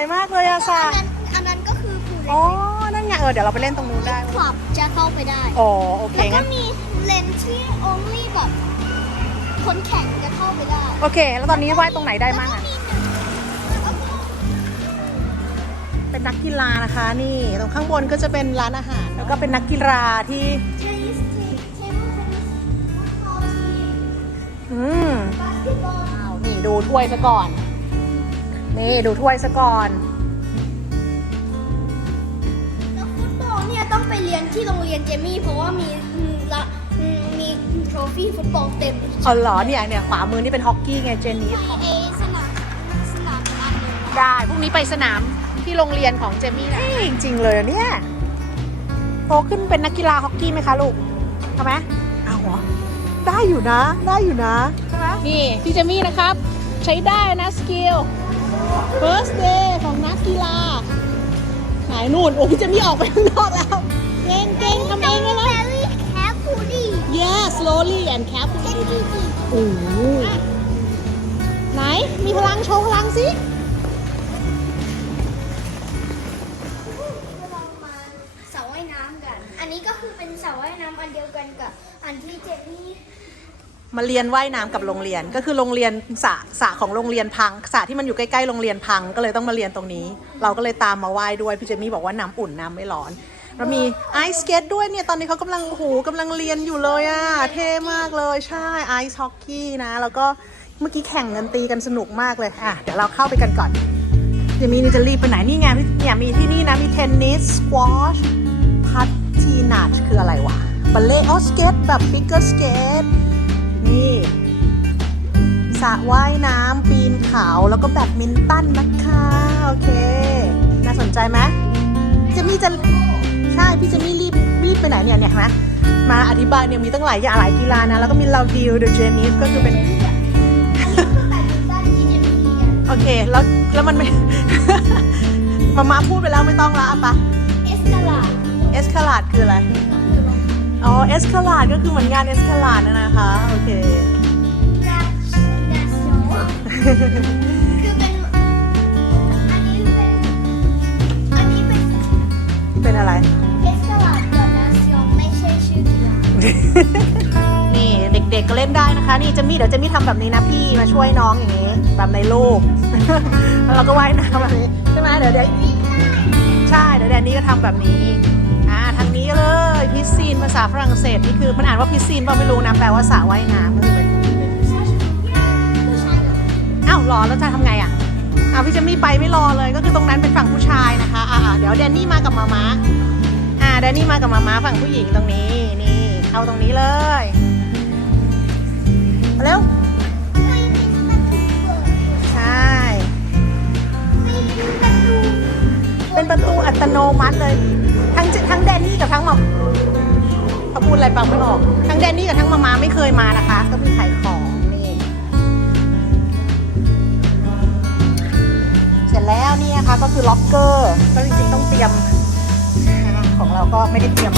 สวยมากเลยอะสระอันนั้นอันนั้นก็คือคืออ๋อนั่นไงเออเดี๋ยวเราไปเล่นตรงนู้นได้คลับจะเข้าไปได้ อ๋อ โอเคแล้วก็งั้น มีเลนส์ที่ only แบบคนแข่งจะเข้าไปได้โอเค แล้วตอนนี้ว่ายตรงไหนได้มั่งอะ แล้วก็เป็นนักกีฬานะคะ นี่ ตรงข้างบนก็จะเป็นร้านอาหาร แล้วก็เป็นนักกีฬาที่มี tennis table tennis football team อืม basketball อ้าวนี่ดูถ้วยซะก่อน นี่ดูถ้วยซะก่อน แล้วฟุตบอลเนี่ยต้องไปเรียนที่โรงเรียนเจมี่ เพราะว่ามีอืมละอืมมีโทรฟี่ฟุตบอลเต็มอ๋อเหรอเนี่ยเนี่ยขวามือนี่เป็นฮอกกี้ไงเจนนิสไปเอสนามสนามอันหนึงได้พรุ่งนี้ไปสนามที่โรงเรียนของเจมี่นะจริงๆเลยอะเนี่ยโตขึ้นเป็นนักกีฬาฮอกกี้ไหมคะลูกทำไหมเอาเหรอได้อยู่นะ ได้อยู่นะใช่ไหมนี่พี่เจมี่นะครับ ใช้ได้นะสกิล first day ของนักกีฬาหายนู่น โอ้พี่เจมี่ออกไปข้างนอกแล้ว เก่งเก่งทำเองเลยนะ very carefully yes slowly and carefully โอ้โหไหน มีพลังโชว์พลังสิ เรามาสระว่ายน้ำกัน อันนี้ก็คือเป็นสระว่ายน้ำอันเดียวกันกับอันที่เจมี่ มาเรียนว่ายน้ำกับโรงเรียน ก็คือโรงเรียนสระสระของโรงเรียนพังสระที่มันอยู่ใกล้ๆโรงเรียนพังก็เลยต้องมาเรียนตรงนี้ เราก็เลยตามมาว่ายด้วยพี่เจมี่บอกว่าน้ำอุ่นน้ำไม่ร้อนแล้วมีไอซ์สเก็ตด้วยเนี่ยตอนนี้เขากำลังโอ้โหกำลังเรียนอยู่เลยอะเท่มากเลยใช่ไอซ์ฮอกกี้นะ แล้วก็เมื่อกี้แข่งกันตีกันสนุกมากเลยอะเดี๋ยวเราเข้าไปกันก่อนเจมี่นี่จะรีบไปไหนนี่ไงเนี่ยมีที่นี่นะมีเทนนิสสควอชพัตทีนัชคืออะไรวะบัลเล่ออสเก็ตแบบฟิกเกอร์สเก็ต นี่สระว่ายน้ำปีนเขาแล้วก็แบดมินตันนะคะ โอเค น่าสนใจไหมเจะมีจะใช่พี่เจะมีรีบรีบไปไหนเนี่ยเนี่ยเห็นไหมมาอธิบายเนี่ยมีตั้งหลายอย่างหลายกีฬานะ แล้วก็มีเราดิวเดอะเจนิสก็คือเป็นอันนี้คือแบดมินตันที่เจมี่เรียนโอเค แล้วแล้วมันไม่ มามาพูดไปแล้วไม่ต้องละอะปะเอสคาลาดเอสคาลาดคืออะไรคื อ๋อเอสคาลาดก็คือเหมือนงานเอสคาลาดนะคะ โอเคดัชดัชโนคือเป็นอันนี้เป็นอันนี้เป็นเป็นอะไร เอสคาลาดกับนาซิออนไม่ใช่ชื่อกีฬานี่เด็กๆก็เล่นได้นะคะ นี่เจะมี่เดี๋ยวเจะมี่ทำแบบนี้นะพี่มาช่วยน้องอย่างนี้ แบบในรูป แล้วเราก็ว่ายน้ำแบบนี้ใช่ไหมเดี๋ยวเดี๋ยว ใช่เดี๋ยวแดนนี่ก็ทำแบบนี้ เลยพิซซีนภาษาฝรั่งเศสนี่คือมันอ่านว่าพิซซีนเปล่าไม่รู้นะแปลว่าสระว่ายน้ำก็คือเป็นอ้าวรอแล้วจะทำไงอะอ้าวพี่เจะมี่ไปไม่รอเลยก็คือตรงนั้นเป็นฝั่งผู้ชายนะคะอ่าเดี๋ยวแดนนี่มากับมาม้าอ่าแดนนี่มากับมาม้าฝั่งผู้หญิงตรงนี้นี่เอาตรงนี้เลยเร็วใช่เป็นประตูอัตโนมัติเลยทั้งเจทั้งแดน ทั้งมัมเขาพูดอะไรฟังไม่ออก ทั้งแดนนี่กับทั้งมามาไม่เคยมานะคะ ก็มีขายของนี่เสร็จแล้วนี่นะคะก็คือล็อกเกอร์ก็จริงๆต้องเตรียมของเราก็ไม่ได้เตรียม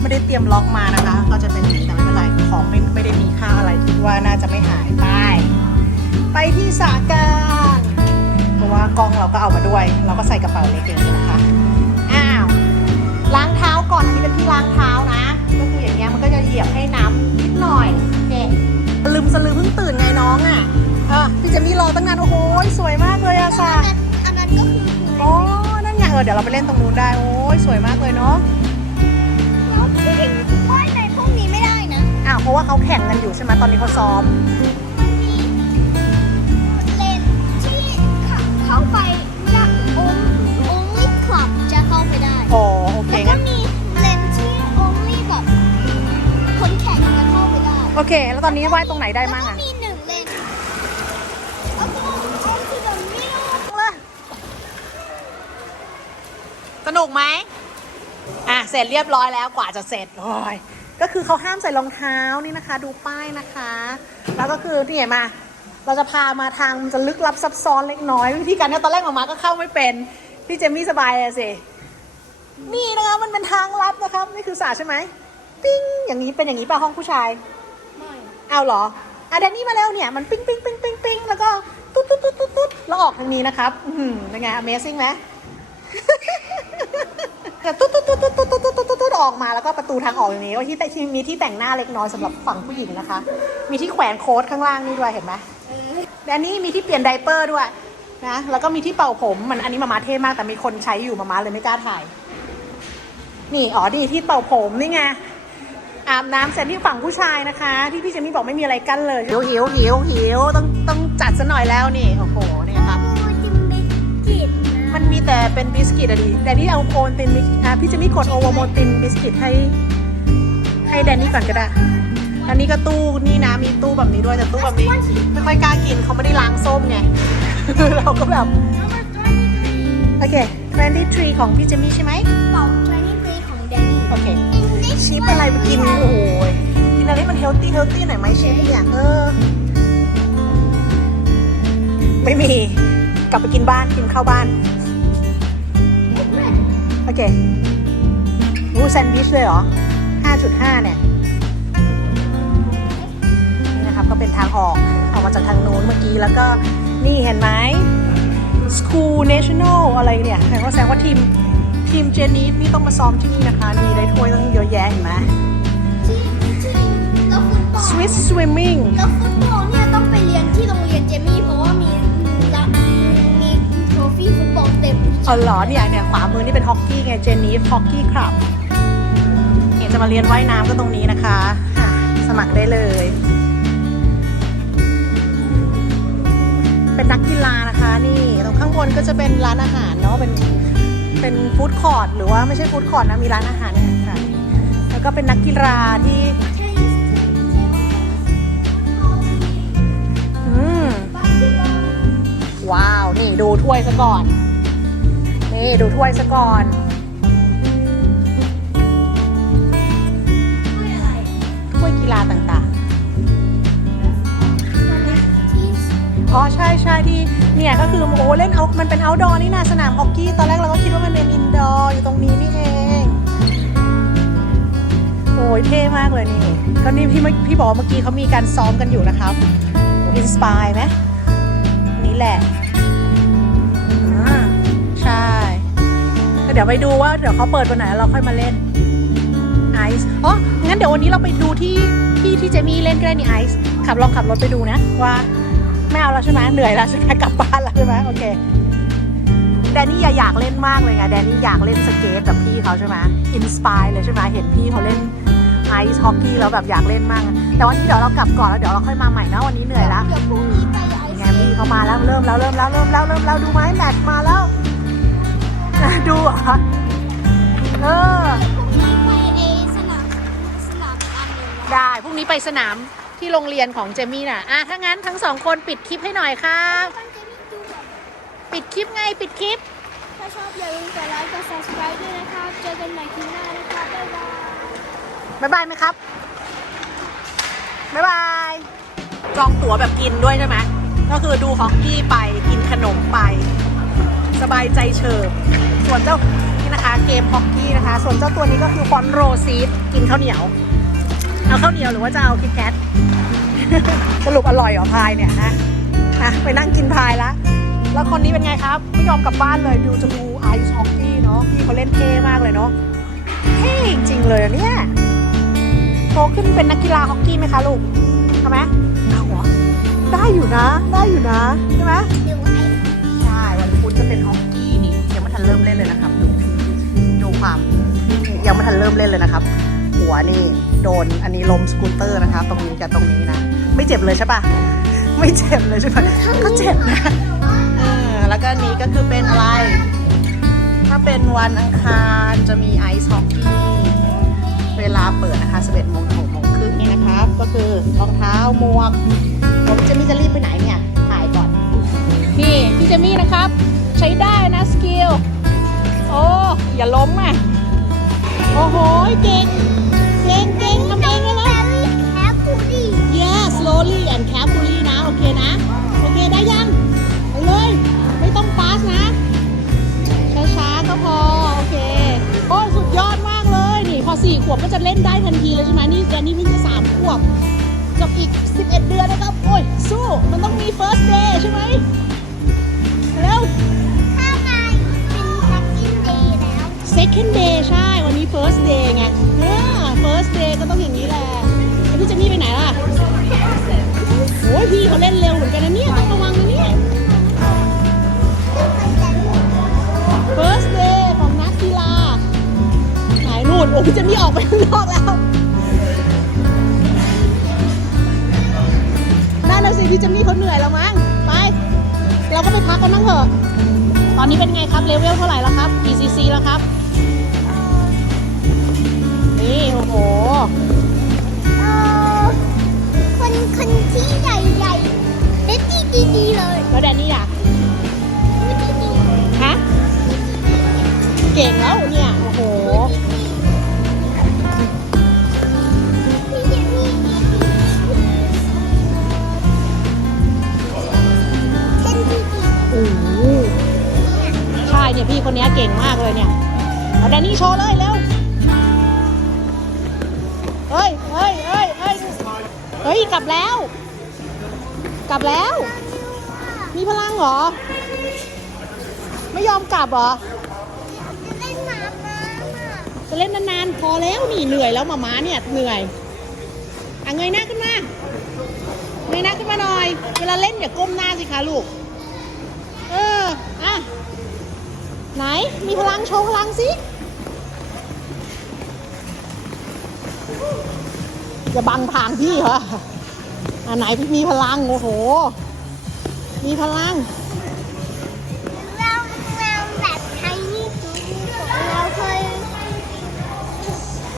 ไม่ได้เตรียมล็อกมานะคะ ก็จะเป็นอย่างนี้แต่ไม่เป็นไรของไม่ไม่ได้มีค่าอะไรคิดว่าน่าจะไม่หายไปไปที่สาการเพราะว่ากล้องเราก็เอามาด้วย เราก็ใส่กระเป๋าเล็กอย่างนี้นะคะ ก่อนอันนี้เป็นที่ล้างเท้านะ ก็คืออย่างเงี้ยมันก็จะเหยียบให้น้ำนิดหน่อยโอเคสลืมสลือเพิ่งตื่นไงน้องอะเออพี่เจมี่รอตั้งนานโอ้โหสวยมากเลยอะอัสานนั้นอันนั้นก็คือคืออ๋อนั่นไงเออเดี๋ยวเราไปเล่นตรงนู้นได้โอ้ยสวยมากเลยเนาะแล้วผู้หญิงว่ายในพวกนี้ไม่ได้นะอ้าวเพราะว่าเขาแข่งกันอยู่ใช่ไหมตอนนี้เขาซ้อมมันมีเลนที่เข้าเข้าไปนะ only club จะเข้าไปได้อ๋อโอเคแล้วก็งั้น คนแข่งจะเข้าไปได้โอเค แล้วตอนนี้ว่ายตรงไหนได้มั่งแล้วอะก็มีหนึ่งเลนแล้วก็ onto the middle เลยสนุกไหมอะ เสร็จเรียบร้อยแล้วกว่าจะเสร็จโอ้ยก็คือเขาห้ามใส่รองเท้านี่นะคะ ดูป้ายนะคะ แล้วก็คือนี่ไงมา เราจะพามาทางมันจะลึกลับซับซ้อนเล็กน้อย วิธีการเนี่ยตอนแรกออกมาก็เข้าไม่เป็น พี่เจมมี่สบายเลยสิ นี่นะคะมันเป็นทางลับนะครับ นี่คือสระใช่ไหม ปิ้งอย่างนี้เป็นอย่างนี้ป่ะห้องผู้ชาย ไม่เอาเหรออะแดนนี่มาแล้วเนี่ยมันปิ้งปิ้งปิ้งปิ้งปิ้งแล้วก็ตุ๊ดตุ๊ดตุ๊ดตุ๊ดตุ๊ดแล้วออกทางนี้นะครับ อือหือเป็นไง Amazing ไหมแต่ตุ๊ดตุ๊ดตุ๊ดตุ๊ดตุ๊ดตุ๊ดตุ๊ดตุ๊ดตุ๊ดออกมาแล้วก็ประตูทางออกอย่างนี้ว่าที่แต่ที่มีที่แต่งหน้าเล็กน้อยสำหรับฝั่งผู้หญิงนะคะ มีที่แขวนโค้ดข้างล่างนี่ด้วยเห็นไหมและอันนี้มีที่เปลี่ยนไดเปอร์ด้วยนะแล้วก็มีที่เป่าผมมันอันนี้มามาเท่มากแต่มีคนใช้อยู่มามาเลยไม่กล้าถ่าย นี่อ๋อดีที่เป่าผมนี่ไง อาบน้ำเสร็จที่ฝั่งผู้ชายนะคะ ที่พี่เจมี่บอกไม่มีอะไรกั้นเลยหิวหิวหิวหิวต้องต้องจัดซะหน่อยแล้วนี่โอ้โหเนี่ยครับจิมบิกิตมันมีแต่เป็นบิสกิตอะดิแต่นี่เอาโอนตินมิกอะพี่จะมีกดโอวาโมตินบิสกิตให้ให้แดนนี่ก่อนก็ได้อันนี้ก็ตู้นี่นะมีตู้แบบนี้ด้วยแต่ตู้แบบนี้ไม่ค่อยกล้ากินเขาไม่ได้ล้างส้มไงเราก็แบบโอเค23ของพี่เจมี่ใช่ไหมเป่า23ของแดนนี่โอเค English ชิปอะไรไปกินโอ้ยกินอะไรมันเฮลตี้เฮลตี้หน่อยไหมชิปเนี่ยเออ ไม่มี กลับไปกินบ้านกินข้าวบ้าน โอเครู้แซนด์วิชเลยเหรอ 5.5 เนี่ย นี่นะครับก็เป็นทางออกออกมาจากทางโน้นเมื่อกี้แล้วก็นี่เห็นไหม School National อะไรเนี่ยแสดงว่าแสดงว่าทีม ทีมเจนีฟนี่ต้องมาซ้อมที่นี่นะคะ มีได้ถ้วยตั้งเยอะแยะเห็นไหมที่ที่แล้วฟุตบอล Swiss Swimming แล้วฟุตบอลเนี่ยต้องไปเรียนที่โรงเรียนเจมี่เพราะว่ามีรับมีโทฟี่ฟุตบอลเต็มอ๋อเหรอเนี่ยเนี่ยขวามือนี่เป็นฮอกกี้ไงเจนีฟฮอกกี้คลับเนี่ยจะมาเรียนว่ายน้ำก็ตรงนี้นะคะอะสมัครได้เลย เป็นนักกีฬานะคะ นี่ตรงข้างบนก็จะเป็นร้านอาหารเนาะเป็น เป็นฟู้ดคอร์ทหรือว่าไม่ใช่ฟู้ดคอร์ทนะมีร้านอาหารเนี่ยค่ะแล้วก็เป็นนักกีฬาที่ว้าว นี่ดูถ้วยซะก่อน นี่ดูถ้วยซะก่อนถ้วยกีฬาต่างๆ อ๋อ ใช่ใช่ที่ เนี่ยก็คือโอ้เล่นเอามันเป็น outdoor นี่นาสนามฮอกกี้ ตอนแรกเราก็คิดว่ามันเป็น indoor อยู่ตรงนี้นี่เองโอ้ยเท่มากเลยนี่ก็นี่พี่พี่บอกเมื่อกี้เขามีการซ้อมกันอยู่นะครับอินสปายไหมนี่แหละใช่ก็เดี๋ยวไปดูว่าเดี๋ยวเขาเปิดวันไหนเราค่อยมาเล่นไอซ์อ๋องั้นเดี๋ยววันนี้เราไปดูที่ที่ที่เจมี่เล่นก็ได้นี่ไอซ์ขับลองขับรถไปดูนะว่า ไม่เอาแล้วใช่ไหมเหนื่อยแล้วใช่ไหมกลับบ้านแล้วใช่ไหมโอเคแดนนี่อยากเล่นมากเลยไงแดนนี่อยากเล่นสเกตแบบพี่เขาใช่ไหมอินสปายเลยใช่ไหมเห็นพี่เขาเล่นไอซ์ฮอกกี้แล้วแบบอยากเล่นมาก แต่วันนี้เดี๋ยวเรากลับก่อนแล้วเดี๋ยวเราค่อยมาใหม่นะวันนี้เหนื่อยแล้วเดี๋ยวพรุ่งนี้ไปไอยังไงซีพี่เขามาแล้วเริ่มแล้วเริ่มแล้วเริ่มแล้วเริ่มแล้วดูไหมแมตช์มาแล้ว ดูเหรอเออพรุ่งนี้ไปเอสนามสนามอันหนึ่งนะได้พรุ่งนี้ไปสนาม ที่โรงเรียนของเจมี่น่ะอะถ้างั้นทั้งสองคนปิดคลิปให้หน่อยครับมันจะมีดูแบบปิดคลิปไงปิดคลิป ถ้าชอบอย่าลืมกดไลค์กด subscribe ด้วยนะครับ เจอกันใหม่คลิปหน้านะครับบ๊ายบาย บ๊ายบายไหมครับ บ๊ายบาย จองตั๋วแบบกินด้วยใช่ไหม ก็คือดูฮอกกี้ไปกินขนมไป สบายใจเฉิบส่วนเจ้านี่นะคะ เกมฮอกกี้นะคะ ส่วนเจ้าตัวนี้ก็คือฟอนโรซีฟกินข้าวเหนียว เอาข้าวเหนียวหรือว่าจะเอาคิดแคทสรุปอร่อยเหรอพายเนี่ยนะนะไปนั่งกินพายละ แล้วคนนี้เป็นไงครับ ไม่ยอมกลับบ้านเลยดูจะดูไอซ์ฮอกกี้เนาะพี่เขาเล่นเท่มากเลยเนาะเท่จริงเลยเนี่ยโตขึ้นเป็นนักกีฬาฮอกกี้ไหมคะลูกทำไหมเอาเหรอได้อยู่นะ ได้อยู่นะใช่ไหมใช่วันพุธจะเป็นฮอกกี้นี่ยังไม่ทันเริ่มเล่นเลยนะครับดูดูความยังไม่ทันเริ่มเล่นเลยนะครับ หัวนี่ โดนอันนี้ล้มสกูตเตอร์นะคะ ตรงนี้กับตรงนี้นะ ไม่เจ็บเลยใช่ปะไม่เจ็บเลยใช่ปะก็เจ็บนะเออแล้วก็อันนี้ก็คือเป็นอะไร ถ้าเป็นวันอังคารจะมีไอซ์ฮอกกี้เวลาเปิดนะคะ 11โมงถึง6โมงครึ่งนี่นะครับก็คือรองเท้าหมวกผมจะมีจะรีบไปไหนเนี่ยถ่ายก่อนนี่พี่เจมี่นะครับ ใช้ได้นะสกิลโอ้อย่าล้มอะโอ้โหเก่ง Things. ding. ยพี่เขาเล่นเร็วเหมือนกันนะเนี่ยต้องระวังนะเนี่ย first day ของนักกีฬาไหนนู่นโอ้พี่เจะมี่ออกไปข้างนอกแล้วนั่นน่ะสิพี่เจะมี่เขาเหนื่อยแล้วมั้งไป เราก็ไปพักกันบ้างเถอะตอนนี้เป็นไงครับเลเวลเท่าไหร่แล้วครับกี่ซีซีแล้วครับ นี่โอ้โห คนคนที่ใหญ่ ด็ดดีดีๆเลยแล้วแดนนี่ล่ะดีฮะเก่งแล้วเนี่ยโอ้โหๆพี่เจมี่เช่นดีดีโอ้โหใช่เนี่ยพี่คนนี้เก่งมากเลยเนี่ยเอาแดนนี่โชว์เลยเร็วเฮ้ยเฮ้ยเฮ้ยเฮ้ยเฮ้ยกลับแล้ว กลับแล้ว มีพลังเหรอ ไม่ยอมกลับเหรอ จะเล่นน้ำน้ำอะจะเล่นนานๆ พอแล้วนี่เหนื่อยแล้วหมาม้าเนี่ยเหนื่อยอะเงยหน้าขึ้นมา เงยหน้าขึ้นมาหน่อย เวลาเล่นอย่าก้มหน้าสิคะลูก เออ อะ ไหน มีพลังโชว์พลังสิ อย่าบังทางพี่เหรออะไหนมีพลัง โอ้โห มีพลัง